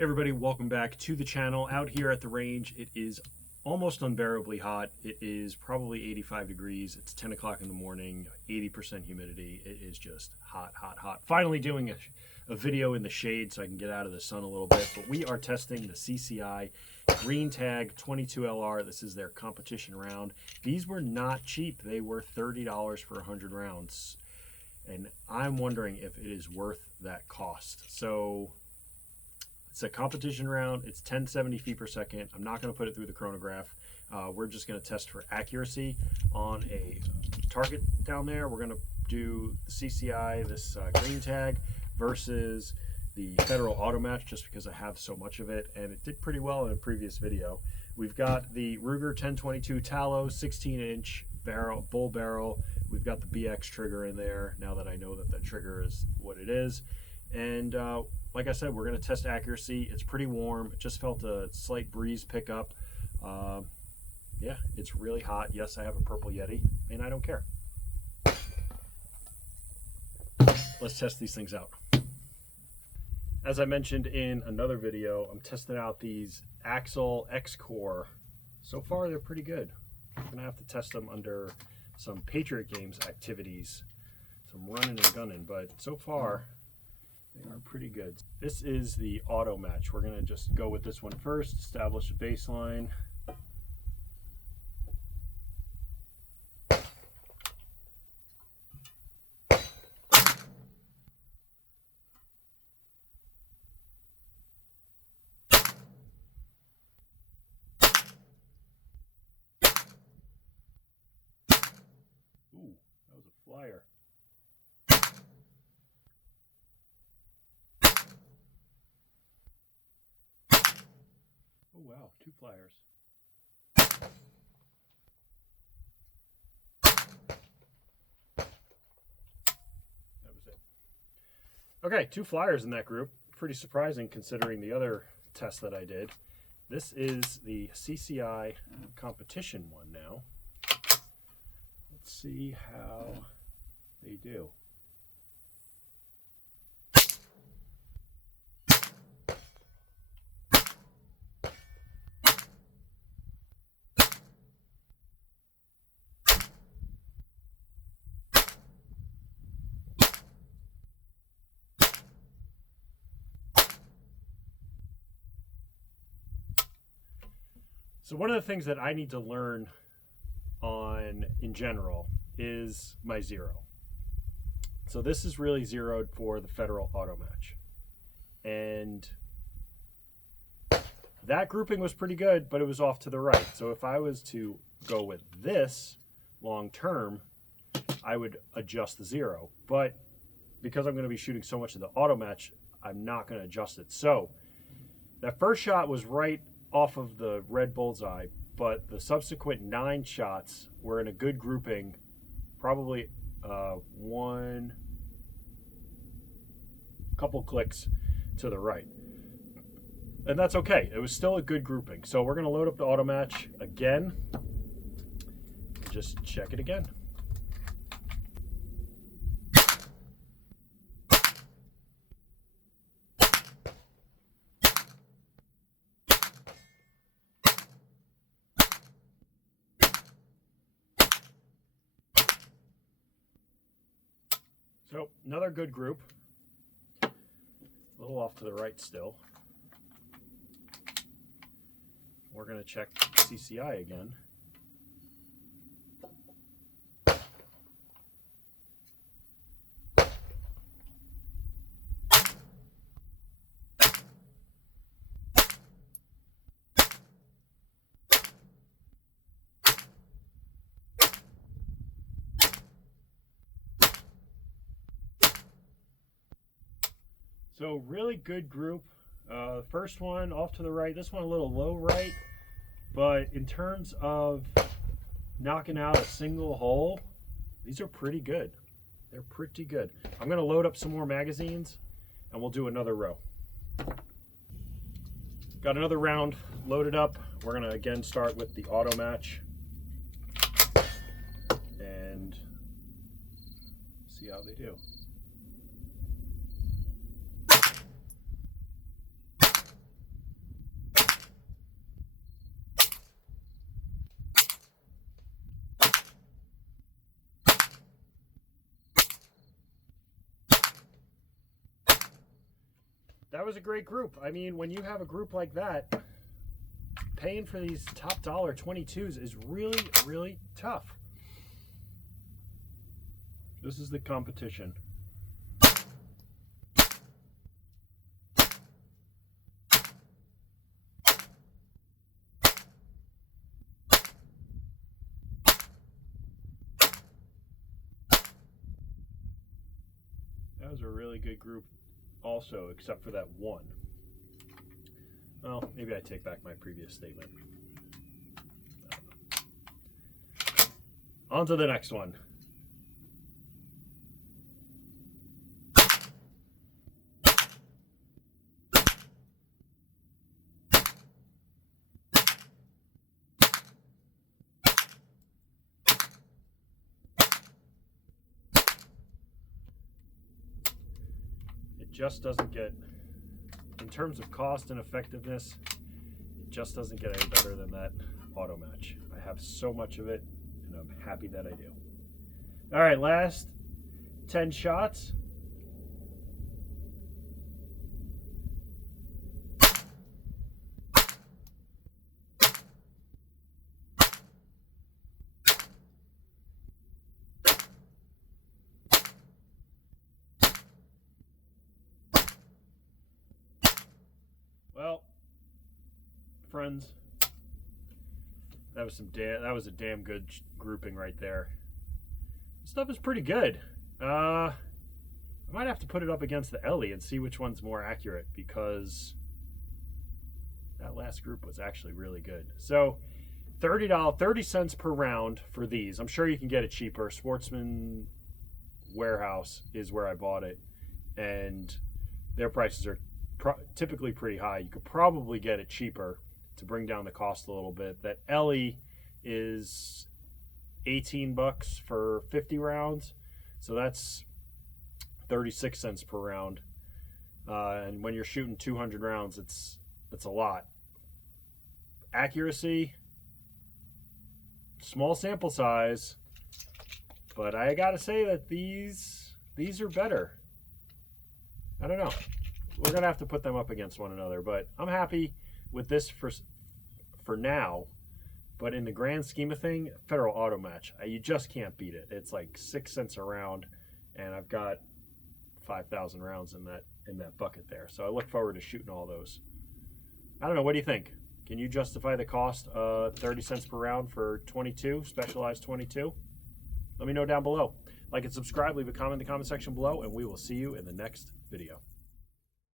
Hey everybody, welcome back to the channel. Out here at the range, it is almost unbearably hot. It is probably 85 degrees. It's 10 o'clock in the morning, 80% humidity. It is just hot, hot, hot. Finally doing a video in the shade so I can get out of the sun a little bit. But we are testing the CCI Green Tag 22LR. This is their competition round. These were not cheap. They were $30 for 100 rounds. And I'm wondering if it is worth that cost. So it's a competition round. It's 1070 feet per second. I'm not going to put it through the chronograph. We're just going to test for accuracy on a target down there. We're going to do the CCI, this green tag, versus the Federal AutoMatch, just because I have so much of it, and it did pretty well in a previous video. We've got the Ruger 1022 Tallow 16-inch barrel, bull barrel. We've got the BX trigger in there, now that I know that the trigger is what it is. And like I said, we're going to test accuracy. It's pretty warm. It just felt a slight breeze pick up. Yeah, it's really hot. Yes, I have a purple Yeti, and I don't care. Let's test these things out. As I mentioned in another video, I'm testing out these Axle X-Core. So far, they're pretty good. I'm going to have to test them under some Patriot Games activities, some running and gunning, but so far, they are pretty good. This is the AutoMatch. We're going to just go with this one first, establish a baseline. Ooh, that was a flyer. Oh wow, 2 flyers. That was it. Okay, 2 flyers in that group. Pretty surprising considering the other test that I did. This is the CCI competition one now. Let's see how they do. So one of the things that I need to learn on in general is my zero. So this is really zeroed for the Federal AutoMatch. And that grouping was pretty good, but it was off to the right. So if I was to go with this long term, I would adjust the zero. But because I'm going to be shooting so much of the AutoMatch, I'm not going to adjust it. So that first shot was right off of the red bullseye, but the subsequent 9 shots were in a good grouping, probably one couple clicks to the right. And that's okay. It was still a good grouping. So we're going to load up the AutoMatch again. Just check it again. So another good group. A little off to the right still. We're going to check CCI again. So really good group. The first one off to the right, this one a little low right, but in terms of knocking out a single hole, these are pretty good. They're pretty good. I'm going to load up some more magazines and we'll do another row. Got another round loaded up. We're going to again start with the AutoMatch and see how they do. that was a great group. I mean, when you have a group like that, paying for these top dollar 22s is really, really tough. This is the competition. That was a really good group also, except for that one. Well, maybe I take back my previous statement. On to the next one. It just doesn't get, in terms of cost and effectiveness, it just doesn't get any better than that AutoMatch. I have so much of it, and I'm happy that I do. All right, last 10 shots. Well, friends, that was a damn good grouping right there. This stuff is pretty good. I might have to put it up against the Ellie and see which one's more accurate, because that last group was actually really good. So $30, 30 cents per round for these. I'm sure you can get it cheaper. Sportsman Warehouse is where I bought it, and their prices are typically pretty high. You could probably get it cheaper to bring down the cost a little bit. That Ellie is $18 for 50 rounds, so that's 36 cents per round. And when you're shooting 200 rounds, it's a lot. Accuracy, small sample size, but I gotta say that these are better. I don't know. We're gonna have to put them up against one another, but I'm happy with this for now. But in the grand scheme of thing, Federal AutoMatch, you just can't beat it. It's like 6 cents a round, and I've got 5,000 rounds in that bucket there. So I look forward to shooting all those. I don't know. What do you think? Can you justify the cost of 30 cents per round for 22, specialized 22? Let me know down below. Like and subscribe. Leave a comment in the comment section below, and we will see you in the next video.